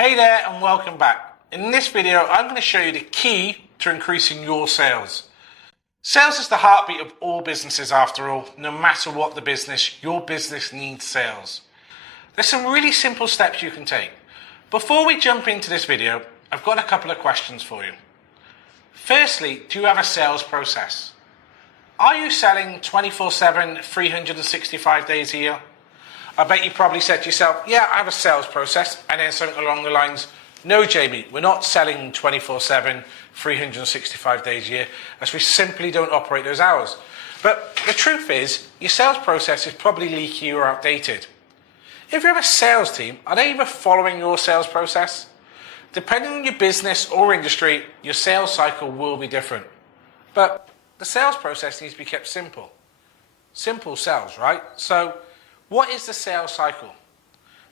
Hey there and welcome back. In this video, I'm going to show you the key to increasing your sales. Sales is the heartbeat of all businesses after all. No matter what the business, your business needs sales. There's some really simple steps you can take. Before we jump into this video, I've got a couple of questions for you. Firstly, do you have a sales process? Are you selling 24/7, 365 days a year? I bet you probably said to yourself, yeah, I have a sales process, and then something along the lines, no, Jamie, we're not selling 24/7, 365 days a year, as we simply don't operate those hours. But the truth is, your sales process is probably leaky or outdated. If you have a sales team, are they even following your sales process? Depending on your business or industry, your sales cycle will be different. But the sales process needs to be kept simple. Simple sales, right? So, what is the sales cycle?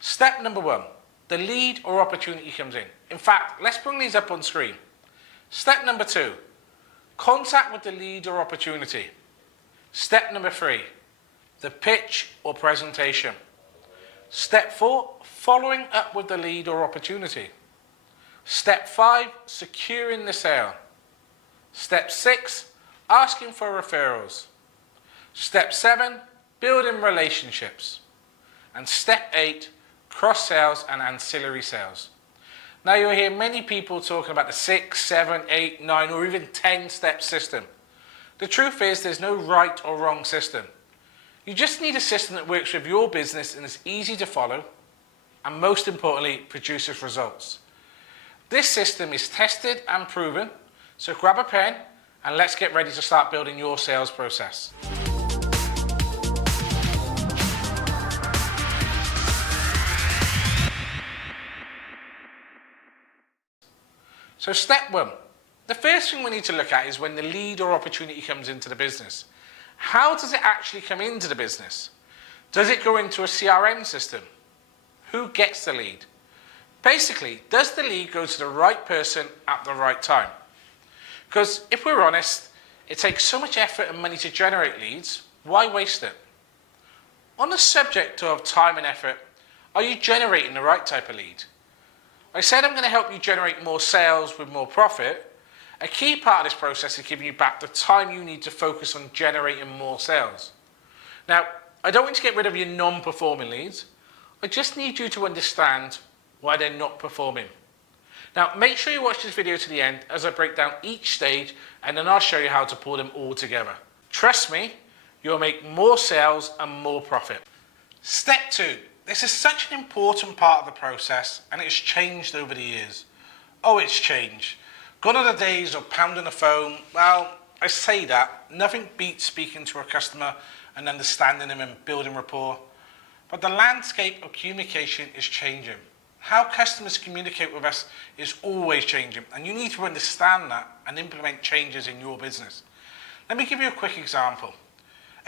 Step number 1, the lead or opportunity comes in. In fact, let's bring these up on screen. Step number 2, contact with the lead or opportunity. Step number 3, the pitch or presentation. Step 4, following up with the lead or opportunity. Step 5, securing the sale. Step 6, asking for referrals. Step 7, building relationships. And step 8, cross sales and ancillary sales. Now you'll hear many people talking about the 6, 7, 8, 9 or even 10-step system. The truth is there's no right or wrong system. You just need a system that works with your business and is easy to follow and most importantly produces results. This system is tested and proven, so grab a pen and let's get ready to start building your sales process. So step 1, the first thing we need to look at is when the lead or opportunity comes into the business. How does it actually come into the business? Does it go into a CRM system? Who gets the lead? Basically, does the lead go to the right person at the right time? Because if we're honest, it takes so much effort and money to generate leads, why waste it? On the subject of time and effort, are you generating the right type of lead? I said I'm going to help you generate more sales with more profit. A key part of this process is giving you back the time you need to focus on generating more sales. Now, I don't want to get rid of your non-performing leads. I just need you to understand why they're not performing. Now, make sure you watch this video to the end as I break down each stage and then I'll show you how to pull them all together. Trust me, you'll make more sales and more profit. Step 2. This is such an important part of the process and it's changed over the years. Oh, it's changed. Gone are the days of pounding the phone. Well, I say that, nothing beats speaking to a customer and understanding them and building rapport. But the landscape of communication is changing. How customers communicate with us is always changing and you need to understand that and implement changes in your business. Let me give you a quick example.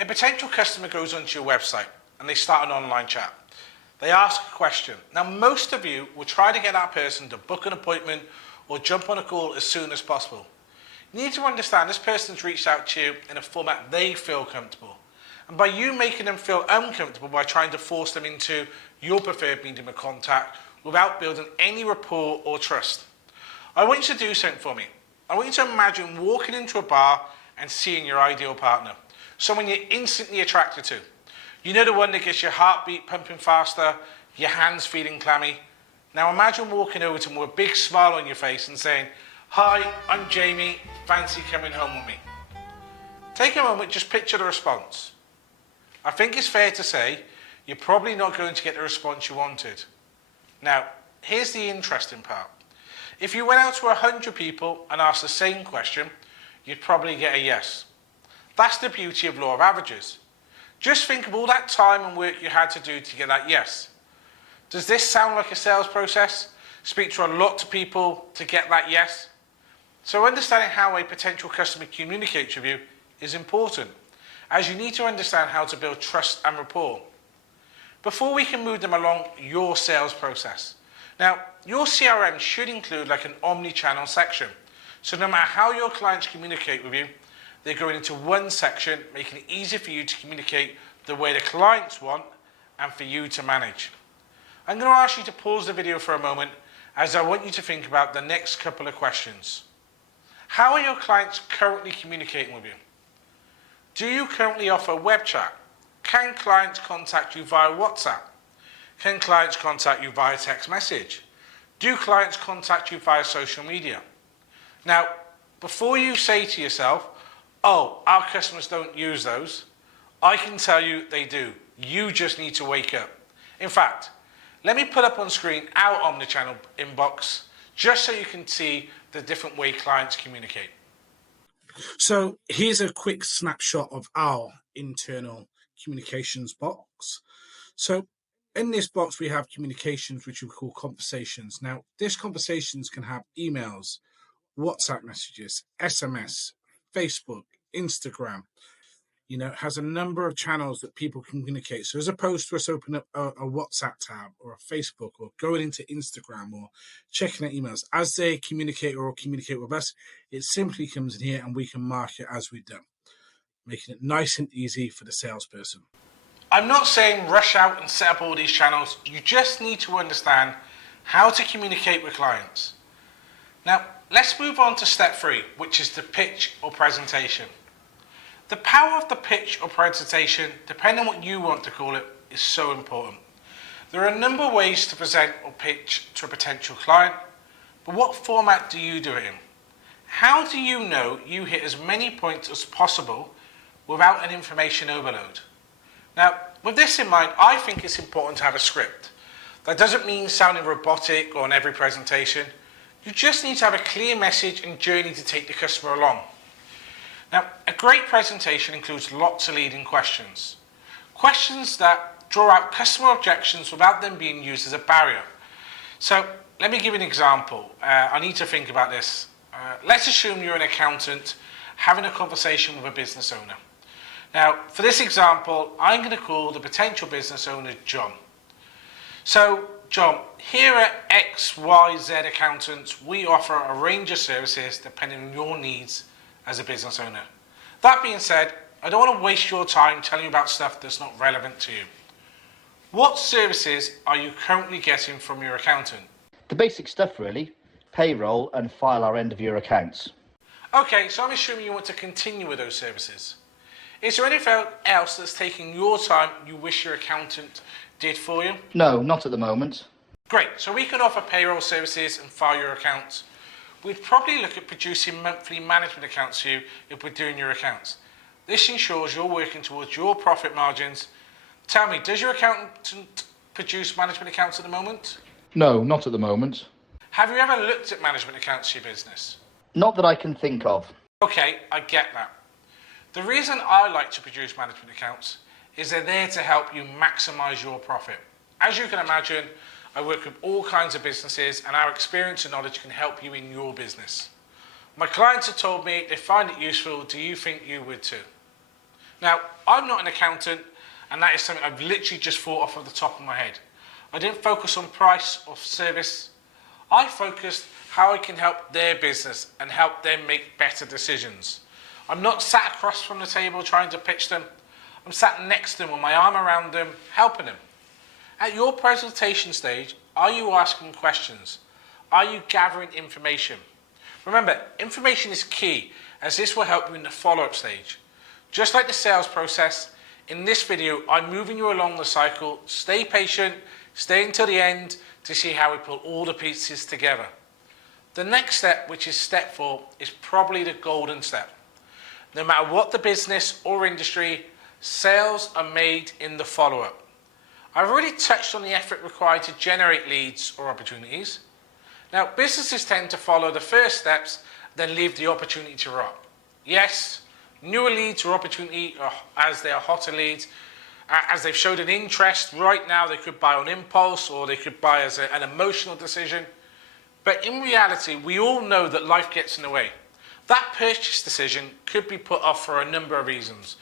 A potential customer goes onto your website and they start an online chat. They ask a question. Now, most of you will try to get that person to book an appointment or jump on a call as soon as possible. You need to understand this person's reached out to you in a format they feel comfortable. And by you making them feel uncomfortable by trying to force them into your preferred medium of contact without building any rapport or trust. I want you to do something for me. I want you to imagine walking into a bar and seeing your ideal partner. Someone you're instantly attracted to. You know, the one that gets your heartbeat pumping faster, your hands feeling clammy. Now imagine walking over to them with a big smile on your face and saying, "Hi, I'm Jamie, fancy coming home with me?" Take a moment, just picture the response. I think it's fair to say you're probably not going to get the response you wanted. Now, here's the interesting part. If you went out to 100 people and asked the same question, you'd probably get a yes. That's the beauty of law of averages. Just think of all that time and work you had to do to get that yes. Does this sound like a sales process? Speak to a lot of people to get that yes? So understanding how a potential customer communicates with you is important, as you need to understand how to build trust and rapport before we can move them along your sales process. Now, your CRM should include like an omni-channel section. So no matter how your clients communicate with you, they're going into one section, making it easy for you to communicate the way the clients want and for you to manage. I'm going to ask you to pause the video for a moment as I want you to think about the next couple of questions. How are your clients currently communicating with you? Do you currently offer web chat? Can clients contact you via WhatsApp? Can clients contact you via text message? Do clients contact you via social media? Now, before you say to yourself, oh, our customers don't use those, I can tell you they do. You just need to wake up. In fact, let me put up on screen our omnichannel inbox just so you can see the different way clients communicate. So here's a quick snapshot of our internal communications box. So in this box, we have communications, which we call conversations. Now, this conversations can have emails, WhatsApp messages, SMS, Facebook, Instagram. It has a number of channels that people can communicate. So as opposed to us opening up a WhatsApp tab or a Facebook or going into Instagram or checking their emails, as they communicate or communicate with us, it simply comes in here and we can mark it as we've done, making it nice and easy for the salesperson. I'm not saying rush out and set up all these channels. You just need to understand how to communicate with clients. Now, let's move on to step 3, which is the pitch or presentation. The power of the pitch or presentation, depending on what you want to call it, is so important. There are a number of ways to present or pitch to a potential client, but what format do you do it in? How do you know you hit as many points as possible without an information overload? Now, with this in mind, I think it's important to have a script. That doesn't mean sounding robotic on every presentation. You just need to have a clear message and journey to take the customer along. Now, a great presentation includes lots of leading questions. Questions that draw out customer objections without them being used as a barrier. So, let me give you an example. I need to think about this. Let's assume you're an accountant having a conversation with a business owner. Now, for this example, I'm going to call the potential business owner John. So, John, here at XYZ Accountants, we offer a range of services depending on your needs as a business owner. That being said, I don't want to waste your time telling you about stuff that's not relevant to you. What services are you currently getting from your accountant? The basic stuff really, payroll and file our end of year accounts. Okay, so I'm assuming you want to continue with those services. Is there anything else that's taking your time you wish your accountant did for you? No, not at the moment. Great, so we can offer payroll services and file your accounts. We'd probably look at producing monthly management accounts for you if we're doing your accounts. This ensures you're working towards your profit margins. Tell me, does your accountant produce management accounts at the moment? No, not at the moment. Have you ever looked at management accounts for your business? Not that I can think of. Okay, I get that. The reason I like to produce management accounts is they're there to help you maximise your profit. As you can imagine, I work with all kinds of businesses and our experience and knowledge can help you in your business. My clients have told me they find it useful. Do you think you would too? Now, I'm not an accountant and that is something I've literally just thought off of the top of my head. I didn't focus on price or service. I focused how I can help their business and help them make better decisions. I'm not sat across from the table trying to pitch them. I'm sat next to them with my arm around them, helping them. At your presentation stage, are you asking questions? Are you gathering information? Remember, information is key as this will help you in the follow-up stage. Just like the sales process, in this video, I'm moving you along the cycle. Stay patient, stay until the end to see how we pull all the pieces together. The next step, which is step 4, is probably the golden step. No matter what the business or industry, sales are made in the follow-up. I've already touched on the effort required to generate leads or opportunities. Now, businesses tend to follow the first steps, then leave the opportunity to rot. Yes, newer leads or opportunity, as they are hotter leads, as they've showed an interest right now, they could buy on impulse or they could buy as an emotional decision. But in reality, we all know that life gets in the way. That purchase decision could be put off for a number of reasons.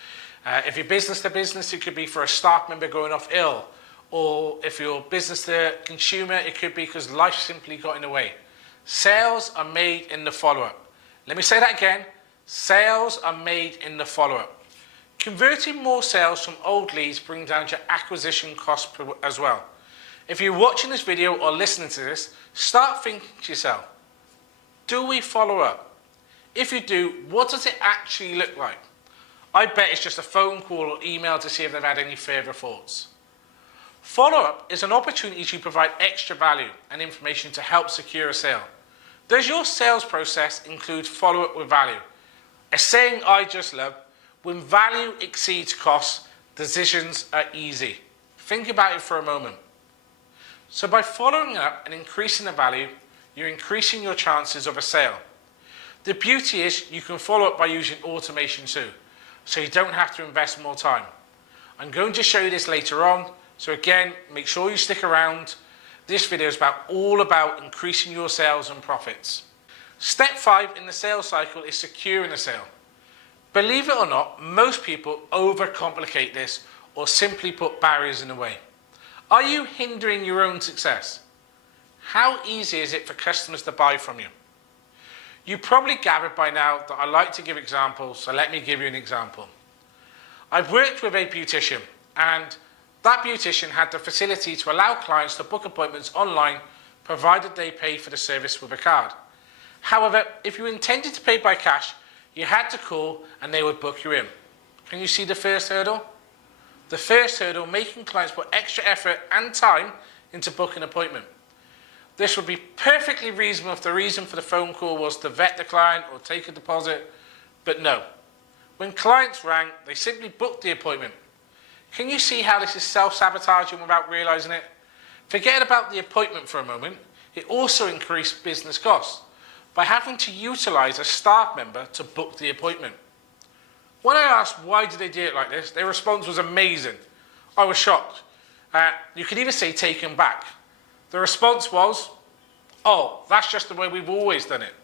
If you're business to business, it could be for a staff member going off ill. Or if you're business to consumer, it could be because life simply got in the way. Sales are made in the follow-up. Let me say that again. Sales are made in the follow-up. Converting more sales from old leads brings down your acquisition cost as well. If you're watching this video or listening to this, start thinking to yourself, do we follow up? If you do, what does it actually look like? I bet it's just a phone call or email to see if they've had any further thoughts. Follow-up is an opportunity to provide extra value and information to help secure a sale. Does your sales process include follow-up with value? A saying I just love, when value exceeds costs, decisions are easy. Think about it for a moment. So by following up and increasing the value, you're increasing your chances of a sale. The beauty is you can follow up by using automation too, so you don't have to invest more time. I'm going to show you this later on, so again, make sure you stick around. This video is all about increasing your sales and profits. Step 5 in the sales cycle is securing a sale. Believe it or not, most people overcomplicate this or simply put barriers in the way. Are you hindering your own success? How easy is it for customers to buy from you? You probably gathered by now that I like to give examples, so let me give you an example. I've worked with a beautician, and that beautician had the facility to allow clients to book appointments online, provided they pay for the service with a card. However, if you intended to pay by cash, you had to call and they would book you in. Can you see the first hurdle? The first hurdle, making clients put extra effort and time into booking an appointment. This would be perfectly reasonable if the reason for the phone call was to vet the client or take a deposit, but no. When clients rang, they simply booked the appointment. Can you see how this is self-sabotaging without realising it? Forget about the appointment for a moment. It also increased business costs by having to utilise a staff member to book the appointment. When I asked why did they do it like this, their response was amazing. I was shocked. You could even say taken back. The response was, oh, that's just the way we've always done it.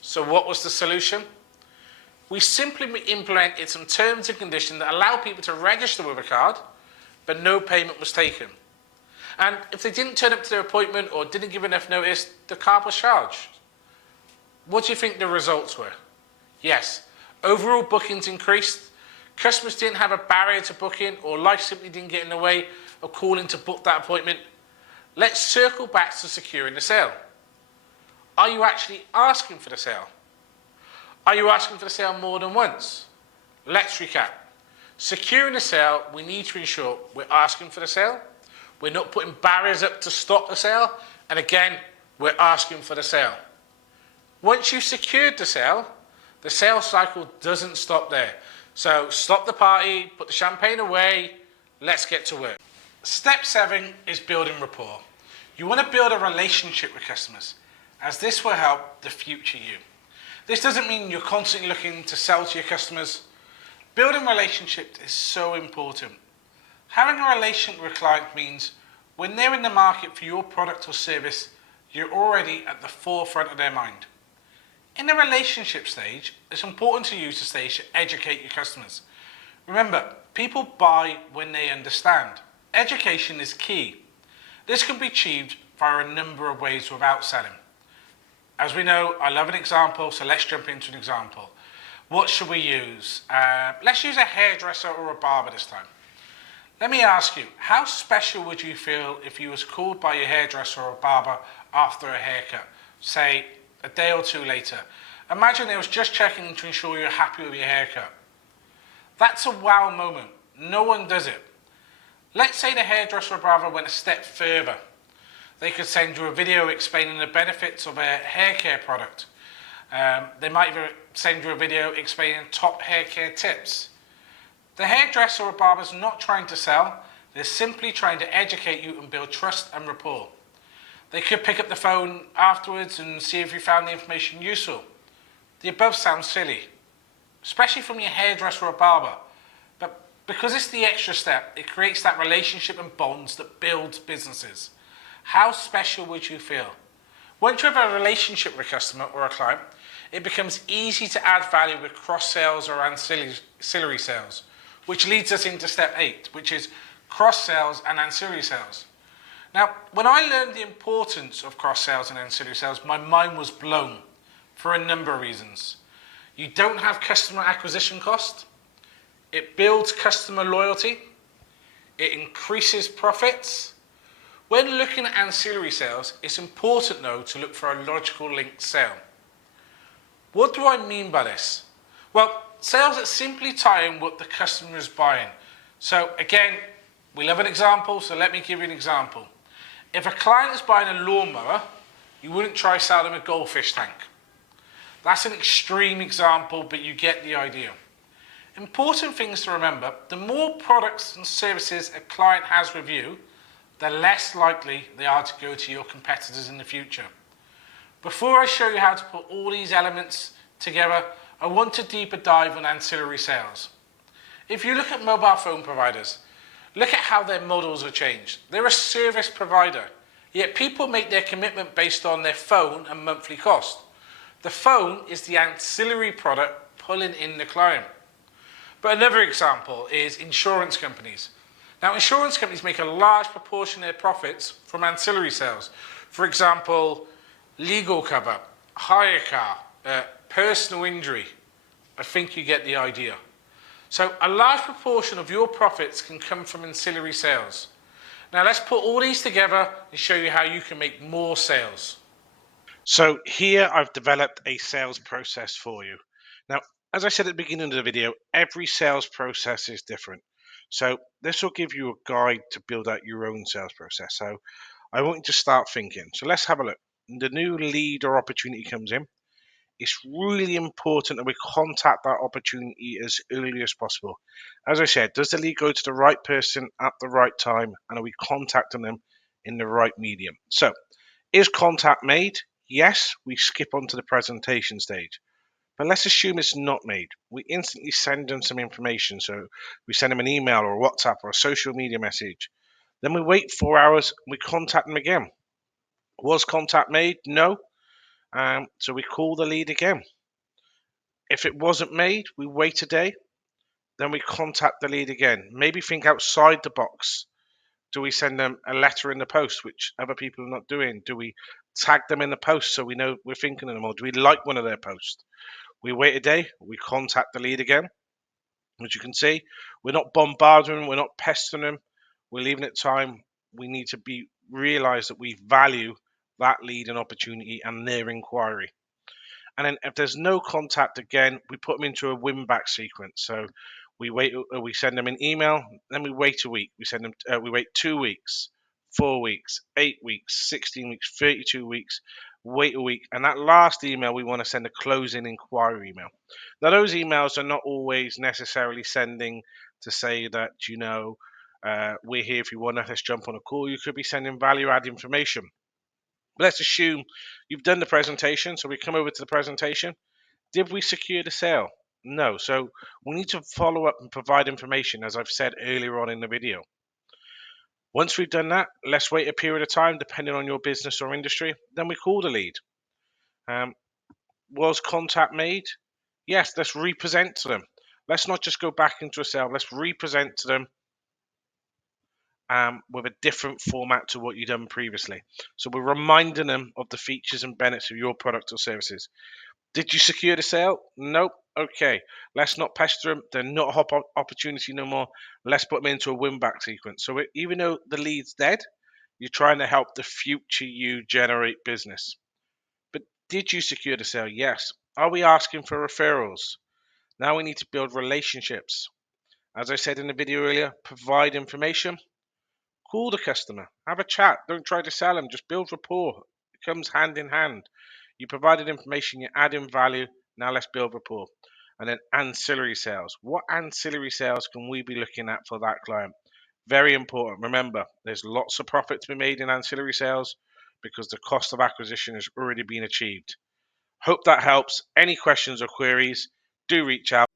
So what was the solution? We simply implemented some terms and conditions that allow people to register with a card, but no payment was taken. And if they didn't turn up to their appointment or didn't give enough notice, the card was charged. What do you think the results were? Yes, overall bookings increased, customers didn't have a barrier to booking, or life simply didn't get in the way of calling to book that appointment. Let's circle back to securing the sale. Are you actually asking for the sale? Are you asking for the sale more than once? Let's recap. Securing the sale, we need to ensure we're asking for the sale, we're not putting barriers up to stop the sale, and again, we're asking for the sale. Once you've secured the sales cycle doesn't stop there. So stop the party, put the champagne away, let's get to work. Step 7 is building rapport. You want to build a relationship with customers, as this will help the future you. This doesn't mean you're constantly looking to sell to your customers. Building relationships is so important. Having a relationship with a client means when they're in the market for your product or service, you're already at the forefront of their mind. In the relationship stage, it's important to use the stage to educate your customers. Remember, people buy when they understand. Education is key. This can be achieved via a number of ways without selling. As we know, I love an example, so let's jump into an example. What should we use? Let's use a hairdresser or a barber this time. Let me ask you, how special would you feel if you was called by your hairdresser or barber after a haircut, say a day or two later? Imagine they was just checking to ensure you're happy with your haircut. That's a wow moment. No one does it. Let's say the hairdresser or barber went a step further. They could send you a video explaining the benefits of a hair care product. They might even send you a video explaining top hair care tips. The hairdresser or barber is not trying to sell. They're simply trying to educate you and build trust and rapport. They could pick up the phone afterwards and see if you found the information useful. The above sounds silly, especially from your hairdresser or barber. But because it's the extra step, it creates that relationship and bonds that builds businesses. How special would you feel? Once you have a relationship with a customer or a client, it becomes easy to add value with cross-sales or ancillary sales, which leads us into step 8, which is cross-sales and ancillary sales. Now, when I learned the importance of cross-sales and ancillary sales, my mind was blown for a number of reasons. You don't have customer acquisition cost, it builds customer loyalty, it increases profits, When looking at ancillary sales, it's important though to look for a logical linked sale. What do I mean by this? Well, sales that simply tie in what the customer is buying. So again, we love an example, so let me give you an example. If a client is buying a lawnmower, you wouldn't try sell them a goldfish tank. That's an extreme example, but you get the idea. Important things to remember, the more products and services a client has with you, the less likely they are to go to your competitors in the future. Before I show you how to put all these elements together, I want to deeper dive on ancillary sales. If you look at mobile phone providers, look at how their models have changed. They're a service provider, yet people make their commitment based on their phone and monthly cost. The phone is the ancillary product pulling in the client. But another example is insurance companies. Now, insurance companies make a large proportion of their profits from ancillary sales. For example, legal cover, hire car, personal injury. I think you get the idea. So a large proportion of your profits can come from ancillary sales. Now let's put all these together and show you how you can make more sales. So here I've developed a sales process for you. Now, as I said at the beginning of the video, every sales process is different. So this will give you a guide to build out your own sales process. So I want you to start thinking. So let's have a look. The new lead or opportunity comes in. It's really important that we contact that opportunity as early as possible. As I said, does the lead go to the right person at the right time? And are we contacting them in the right medium? So is contact made? Yes, we skip on to the presentation stage. But let's assume it's not made. We instantly send them some information. So we send them an email or a WhatsApp or a social media message. Then we wait 4 hours and we contact them again. Was contact made? No. So we call the lead again. If it wasn't made, we wait a day. Then we contact the lead again. Maybe think outside the box. Do we send them a letter in the post, which other people are not doing? Do we tag them in the post so we know we're thinking of them? Or do we like one of their posts? We wait a day. We contact the lead again. As you can see, we're not bombarding them. We're not pestering them. We're leaving it time. We need to realize that we value that lead and opportunity and their inquiry. And then if there's no contact again, we put them into a win back sequence. So we send them an email, then we wait a week. We wait 2 weeks, 4 weeks, 8 weeks, 16 weeks, 32 weeks, wait a week. And that last email, we want to send a closing inquiry email. Now, those emails are not always necessarily sending to say that, we're here if you want to, let's jump on a call. You could be sending value add information. But let's assume you've done the presentation. So we come over to the presentation. Did we secure the sale? No. So we need to follow up and provide information, as I've said earlier on in the video. Once we've done that, let's wait a period of time, depending on your business or industry. Then we call the lead. Was contact made? Yes, let's represent to them. Let's not just go back into a sale. Let's represent to them with a different format to what you've done previously. So we're reminding them of the features and benefits of your product or services. Did you secure the sale? Nope. Okay, let's not pester them. They're not a hot opportunity no more. Let's put them into a win back sequence. So even though the lead's dead, you're trying to help the future you generate business. But did you secure the sale? Yes. Are we asking for referrals? Now we need to build relationships. As I said in the video earlier, provide information. Call the customer, have a chat. Don't try to sell them, just build rapport. It comes hand in hand. You provided information, you're adding value. Now let's build rapport. And then ancillary sales. What ancillary sales can we be looking at for that client? Very important. Remember, there's lots of profit to be made in ancillary sales because the cost of acquisition has already been achieved. Hope that helps. Any questions or queries, do reach out.